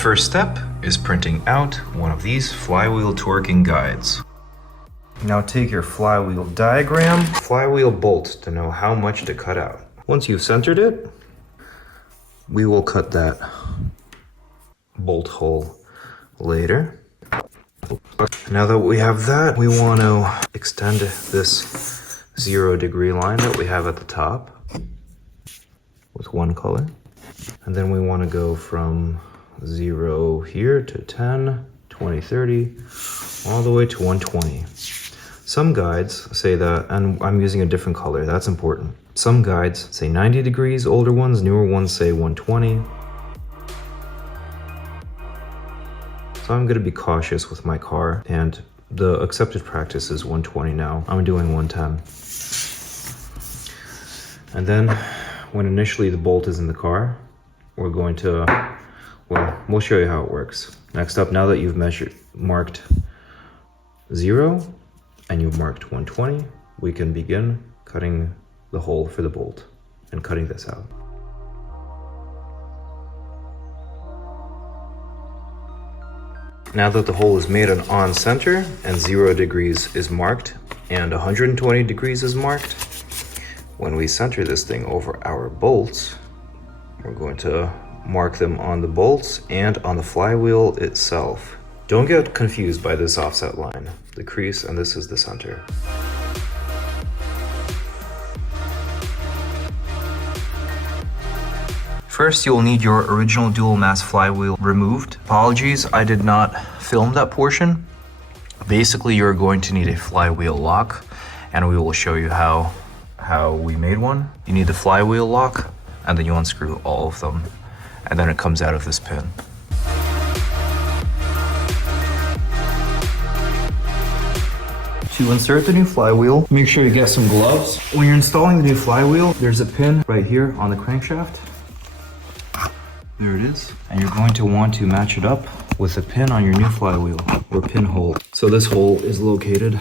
first step is printing out one of these flywheel torquing guides. Now take your flywheel diagram, flywheel bolt to know how much to cut out. Once you've centered it, we will cut that bolt hole later. Now that we have that, we want to extend this 0 degree line that we have at the top with one color. And then we want to go from 0 here to 10, 20, 30, all the way to 120. Some guides say that, and I'm using a different color, that's important. Some guides say 90 degrees, older ones, newer ones say 120. So I'm gonna be cautious with my car, and the accepted practice is 120 now. I'm doing 110. And then when initially the bolt is in the car, we're going to, well, we'll show you how it works. Next up, now that you've marked 0 and you've marked 120, we can begin cutting the hole for the bolt and cutting this out. Now that the hole is made on center and 0 degrees is marked and 120 degrees is marked, when we center this thing over our bolts, we're going to mark them on the bolts and on the flywheel itself. Don't get confused by this offset line, the crease, and this is the center. First, you'll need your original dual mass flywheel removed. Apologies, I did not film that portion. Basically, you're going to need a flywheel lock, and we will show you how we made one. You need the flywheel lock, and then you unscrew all of them, and then it comes out of this pin. To insert the new flywheel, make sure you get some gloves. When you're installing the new flywheel, there's a pin right here on the crankshaft. There it is. And you're going to want to match it up with a pin on your new flywheel, or pin hole. So this hole is located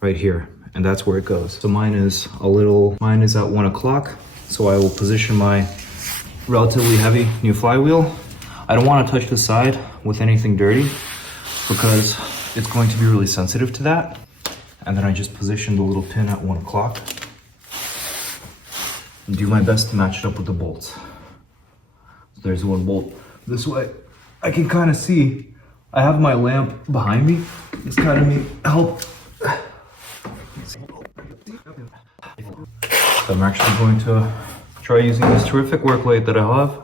right here, and that's where it goes. So mine is at 1 o'clock. So I will position my relatively heavy new flywheel. I don't want to touch the side with anything dirty because it's going to be really sensitive to that. And then I just position the little pin at 1 o'clock and do my best to match it up with the bolts. So there's one bolt this way. I can kind of see, I have my lamp behind me. It's kind of help. So I'm actually going to try using this terrific work light that I have.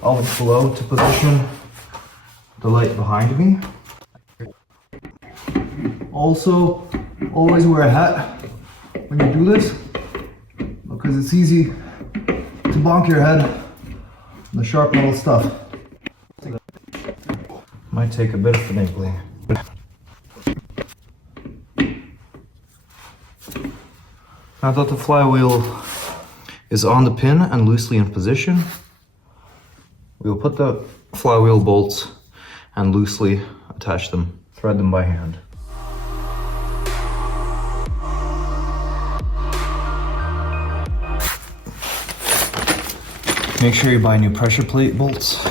I'll link below to position the light behind me. Also, always wear a hat when you do this, because it's easy to bonk your head on the sharp metal stuff. Might take a bit of finagling. Now that the flywheel is on the pin and loosely in position, we will put the flywheel bolts and loosely attach them, thread them by hand. Make sure you buy new pressure plate bolts.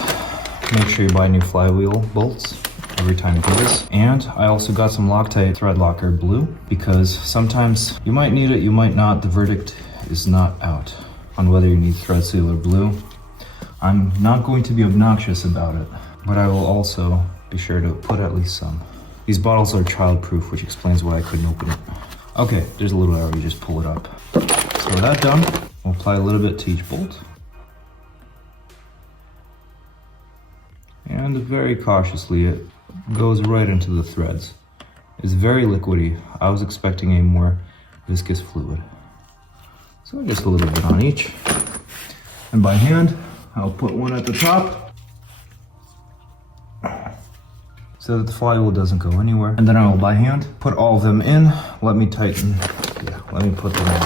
Make sure you buy new flywheel bolts every time you do this. And I also got some Loctite Threadlocker blue, because sometimes you might need it, you might not. The verdict is not out on whether you need thread seal or blue. I'm not going to be obnoxious about it, but I will also be sure to put at least some. These bottles are child-proof, which explains why I couldn't open it. Okay, there's a little arrow, you just pull it up. So with that done, we'll apply a little bit to each bolt. And very cautiously, it goes right into the threads. It's very liquidy. I was expecting a more viscous fluid. So just a little bit on each. And by hand, I'll put one at the top so that the flywheel doesn't go anywhere. And then I will by hand put all of them in. Let me tighten. Yeah, let me put them in.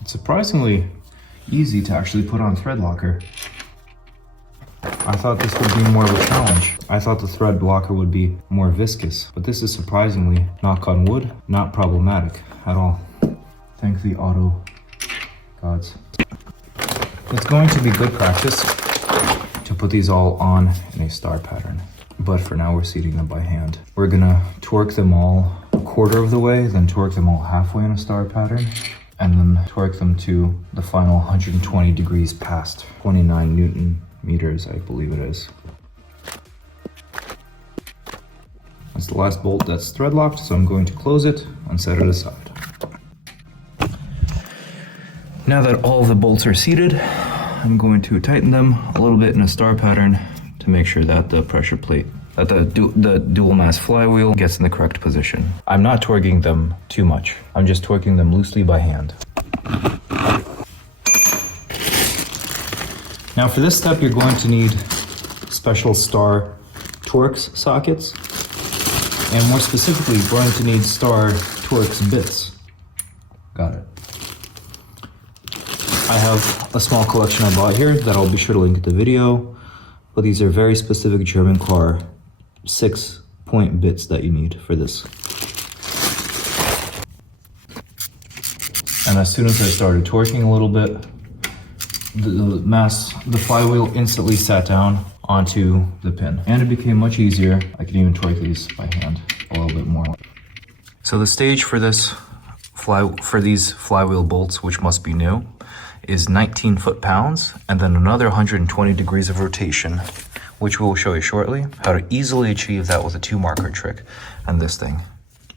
It's surprisingly easy to actually put on Threadlocker. I thought this would be more of a challenge. I thought the thread blocker would be more viscous, but this is surprisingly, knock on wood, not problematic at all. Thank the auto gods. It's going to be good practice put these all on in a star pattern, but for now we're seating them by hand. We're gonna torque them all a quarter of the way, then torque them all halfway in a star pattern, and then torque them to the final 120 degrees past 29 Newton meters, I believe it is. That's the last bolt that's thread locked, so I'm going to close it and set it aside. Now that all the bolts are seated, I'm going to tighten them a little bit in a star pattern to make sure that the pressure plate, that the dual mass flywheel gets in the correct position. I'm not torquing them too much. I'm just torquing them loosely by hand. Now for this step, you're going to need special star Torx sockets, and more specifically, you're going to need star Torx bits. Got it. I have a small collection I bought here that I'll be sure to link in the video, but these are very specific German car 6-point bits that you need for this. And as soon as I started torquing a little bit, the flywheel instantly sat down onto the pin, and it became much easier. I could even torque these by hand a little bit more. So the stage for these flywheel bolts, which must be new, is 19 foot-pounds, and then another 120 degrees of rotation, which we'll show you shortly how to easily achieve that with a 2-marker trick and this thing.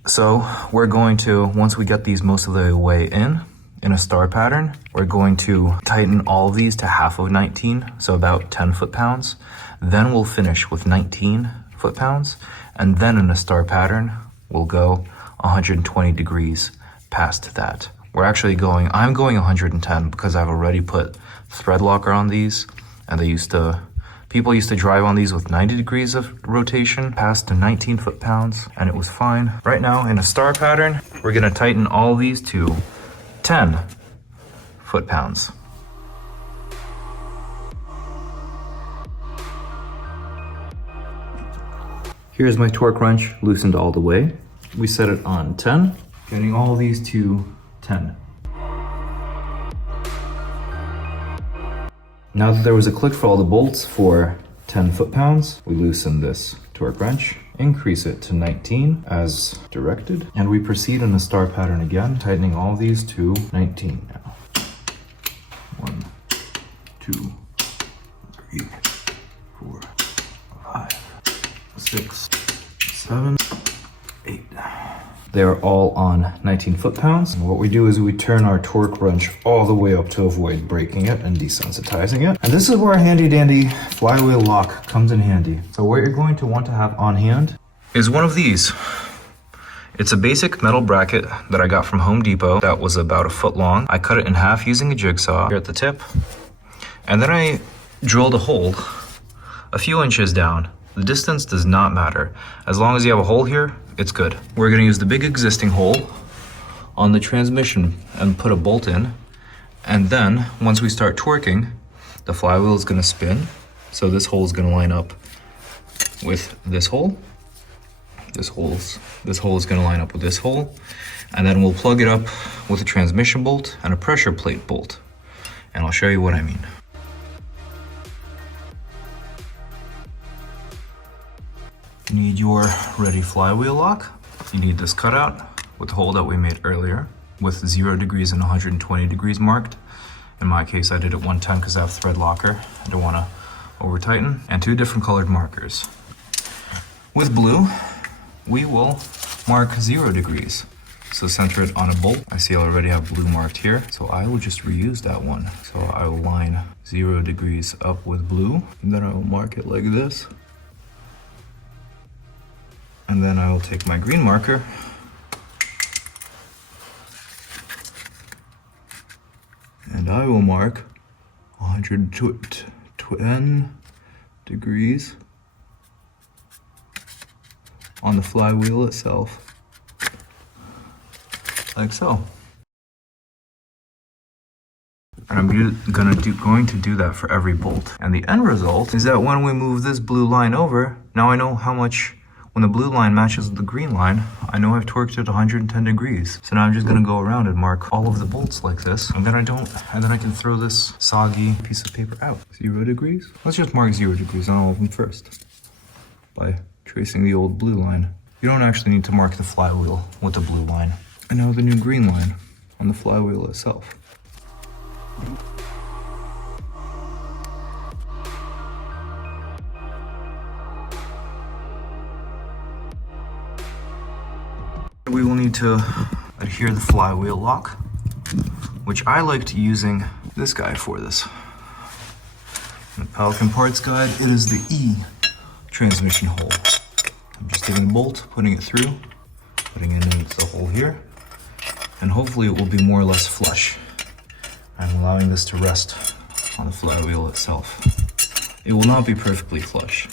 So we're going to, once we get these most of the way in a star pattern, we're going to tighten all of these to half of 19, so about 10 foot-pounds. Then we'll finish with 19 foot-pounds, and then in a star pattern, we'll go 120 degrees past that. I'm going 110 because I've already put Threadlocker on these, and people used to drive on these with 90 degrees of rotation past to 19 foot-pounds, and it was fine. Right now in a star pattern, we're gonna tighten all these to 10 foot-pounds. Here's my torque wrench loosened all the way. We set it on 10, getting all these to 10. Now that there was a click for all the bolts for 10 foot-pounds, we loosen this torque wrench, increase it to 19 as directed, and we proceed in the star pattern again, tightening all these to 19 now. 1, 2, 3, 4, 5, 6, 7, 8. They're all on 19 foot-pounds. And what we do is we turn our torque wrench all the way up to avoid breaking it and desensitizing it. And this is where a handy dandy flywheel lock comes in handy. So what you're going to want to have on hand is one of these. It's a basic metal bracket that I got from Home Depot that was about 1 foot long. I cut it in half using a jigsaw here at the tip. And then I drilled a hole a few inches down. The distance does not matter. As long as you have a hole here, it's good. We're gonna use the big existing hole on the transmission and put a bolt in. And then once we start torquing, the flywheel is gonna spin. So this hole is gonna line up with this hole. This hole is gonna line up with this hole. And then we'll plug it up with a transmission bolt and a pressure plate bolt. And I'll show you what I mean. You need your ready flywheel lock. You need this cutout with the hole that we made earlier with 0 degrees and 120 degrees marked. In my case, I did it 110 because I have Threadlocker. I don't want to over tighten. And 2 different colored markers. With blue, we will mark 0 degrees. So center it on a bolt. I see I already have blue marked here. So I will just reuse that one. So I will line 0 degrees up with blue. And then I will mark it like this. And then I will take my green marker and I will mark 110 degrees on the flywheel itself, like so. And I'm going to do that for every bolt. And the end result is that when we move this blue line over, now I know how much When the blue line matches the green line, I know I've torqued it 110 degrees. So now I'm just gonna go around and mark all of the bolts like this, and then I can throw this soggy piece of paper out. 0 degrees? Let's just mark 0 degrees on all of them first by tracing the old blue line. You don't actually need to mark the flywheel with the blue line. And now the new green line on the flywheel itself. We will need to adhere the flywheel lock, which I liked using this guy for this. In the Pelican Parts Guide, it is the E transmission hole. I'm just taking the bolt, putting it through, putting it into the hole here, and hopefully it will be more or less flush. I'm allowing this to rest on the flywheel itself. It will not be perfectly flush.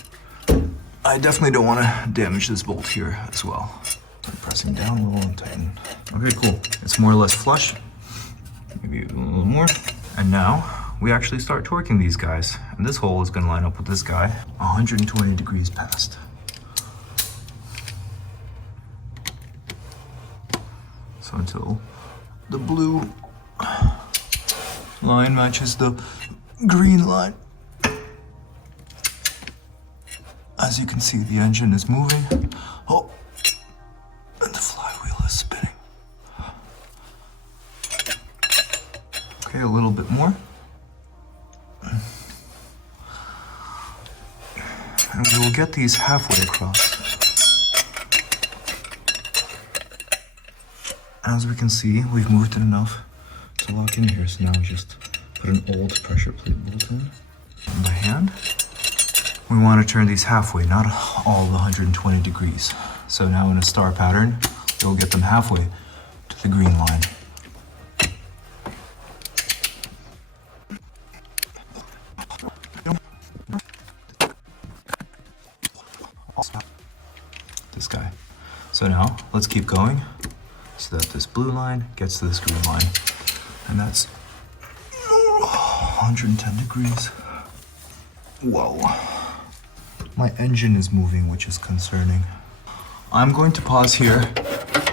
I definitely don't want to damage this bolt here as well. So I'm pressing down a little and tighten. Okay, cool. It's more or less flush. Maybe a little more. And now we actually start torquing these guys. And this hole is going to line up with this guy 120 degrees past. So until the blue line matches the green line. As you can see, the engine is moving. Oh, and the flywheel is spinning. Okay, a little bit more. And we will get these halfway across. As we can see, we've moved it enough to lock in here. So now we just put an old pressure plate bolt in by hand. We want to turn these halfway, not all the 120 degrees. So now in a star pattern, we'll get them halfway to the green line. This guy. So now let's keep going so that this blue line gets to this green line. And that's 110 degrees. Whoa. My engine is moving, which is concerning. I'm going to pause here.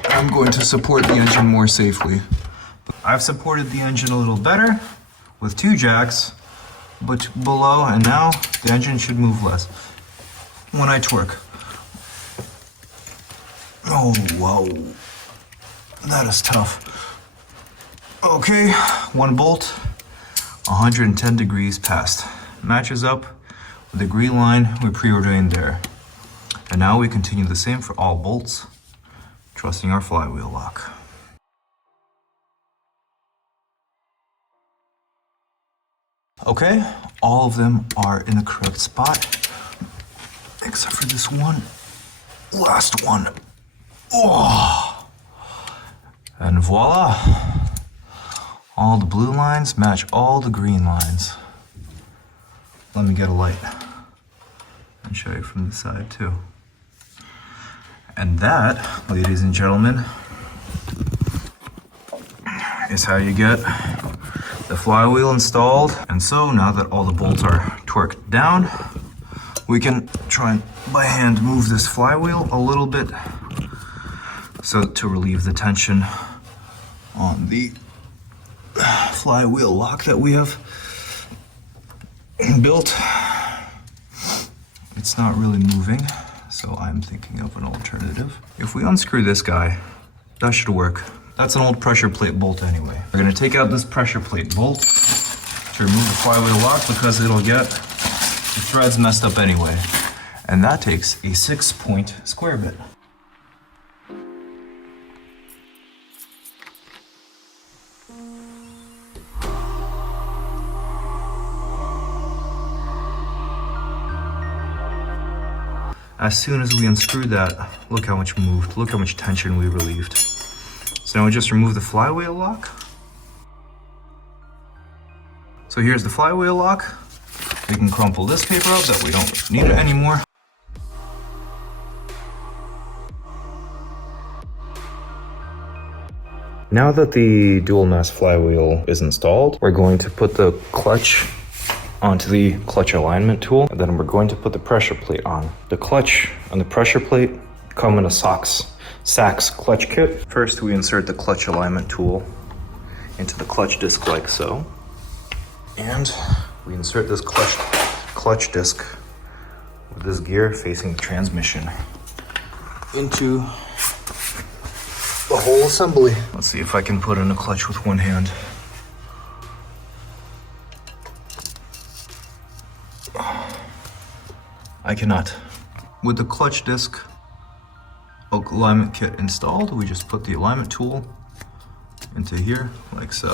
I'm going to support the engine more safely. I've supported the engine a little better with 2 jacks, but below, and now the engine should move less when I torque. Oh, whoa. That is tough. Okay, 1 bolt, 110 degrees past. Matches up with the green line we preordained there. And now we continue the same for all bolts, trusting our flywheel lock. Okay, all of them are in the correct spot, except for this one, last one. Oh! And voila! All the blue lines match all the green lines. Let me get a light and show you from the side too. And that, ladies and gentlemen, is how you get the flywheel installed. And so now that all the bolts are torqued down, we can try and by hand move this flywheel a little bit so to relieve the tension on the flywheel lock that we have built. It's not really moving, so I'm thinking of an alternative. If we unscrew this guy, that should work. That's an old pressure plate bolt anyway. We're gonna take out this pressure plate bolt to remove the flywheel lock because it'll get the threads messed up anyway. And that takes a 6-point square bit. As soon as we unscrewed that, look how much moved, look how much tension we relieved. So now we just remove the flywheel lock. So here's the flywheel lock. We can crumple this paper up that we don't need it anymore. Now that the dual mass flywheel is installed, we're going to put the clutch onto the clutch alignment tool, and then we're going to put the pressure plate on. The clutch and the pressure plate come in a Sachs clutch kit. First, we insert the clutch alignment tool into the clutch disc like so. And we insert this clutch disc with this gear facing the transmission into the whole assembly. Let's see if I can put in a clutch with one hand. I cannot. With the clutch disc alignment kit installed, we just put the alignment tool into here like so.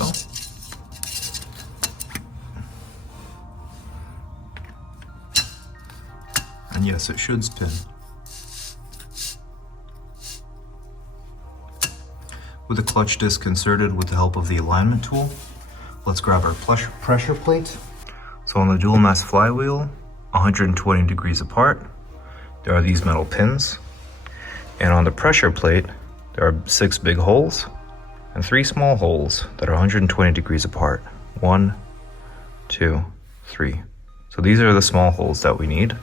And yes, it should spin. With the clutch disc inserted with the help of the alignment tool, let's grab our pressure plate. So on the dual mass flywheel, 120 degrees apart, there are these metal pins. And on the pressure plate, there are 6 big holes and 3 small holes that are 120 degrees apart. 1, 2, 3. So these are the small holes that we need.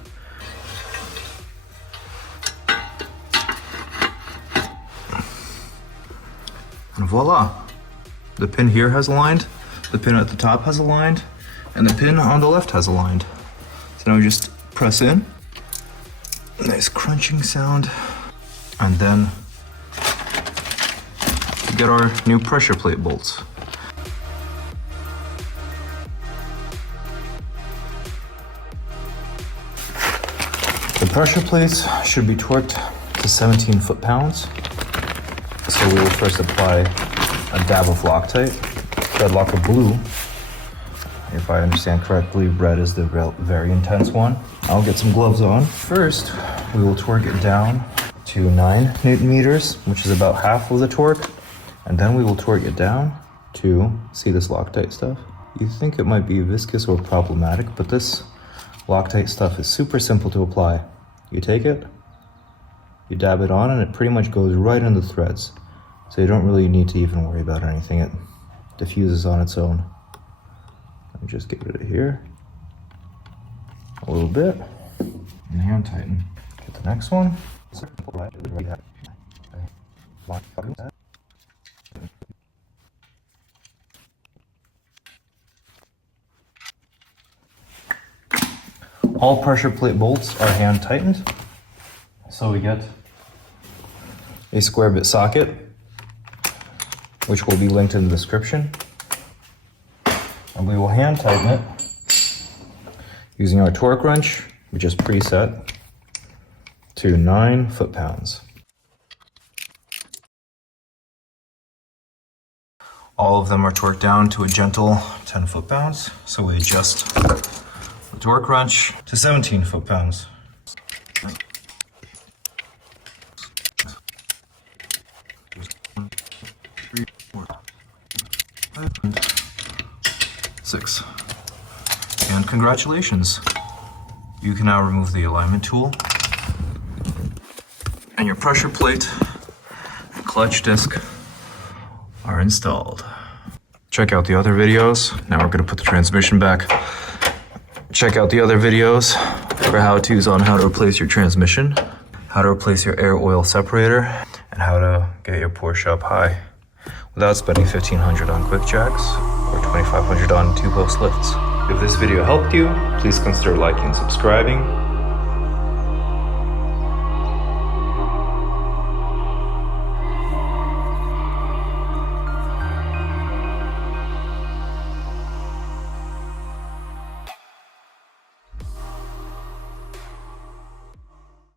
And voila! The pin here has aligned, the pin at the top has aligned, and the pin on the left has aligned. So now we just press in. Nice crunching sound. And then we get our new pressure plate bolts. The pressure plates should be torqued to 17 foot-pounds. So we will first apply a dab of Loctite, Threadlocker blue. If I understand correctly, red is the very intense one. I'll get some gloves on. First, we will torque it down to 9 Newton meters, which is about half of the torque. And then we will torque it down to, see this Loctite stuff? You think it might be viscous or problematic, but this Loctite stuff is super simple to apply. You take it, you dab it on, and it pretty much goes right in the threads. So you don't really need to even worry about anything. It diffuses on its own. Let me just get rid of here. A little bit. And hand tighten. Get the next one. All pressure plate bolts are hand tightened. So we get a square bit socket, which will be linked in the description. And we will hand tighten it using our torque wrench, which is preset to 9 foot-pounds. All of them are torqued down to a gentle 10 foot-pounds. So we adjust the torque wrench to 17 foot-pounds. 6. And congratulations. You can now remove the alignment tool, and your pressure plate and clutch disc are installed. Check out the other videos. Now we're going to put the transmission back. Check out the other videos for how-tos on how to replace your transmission, how to replace your air oil separator, and how to get your Porsche up high without spending $1,500 on quick jacks or $2,500 on 2-post lifts. If this video helped you, please consider liking and subscribing.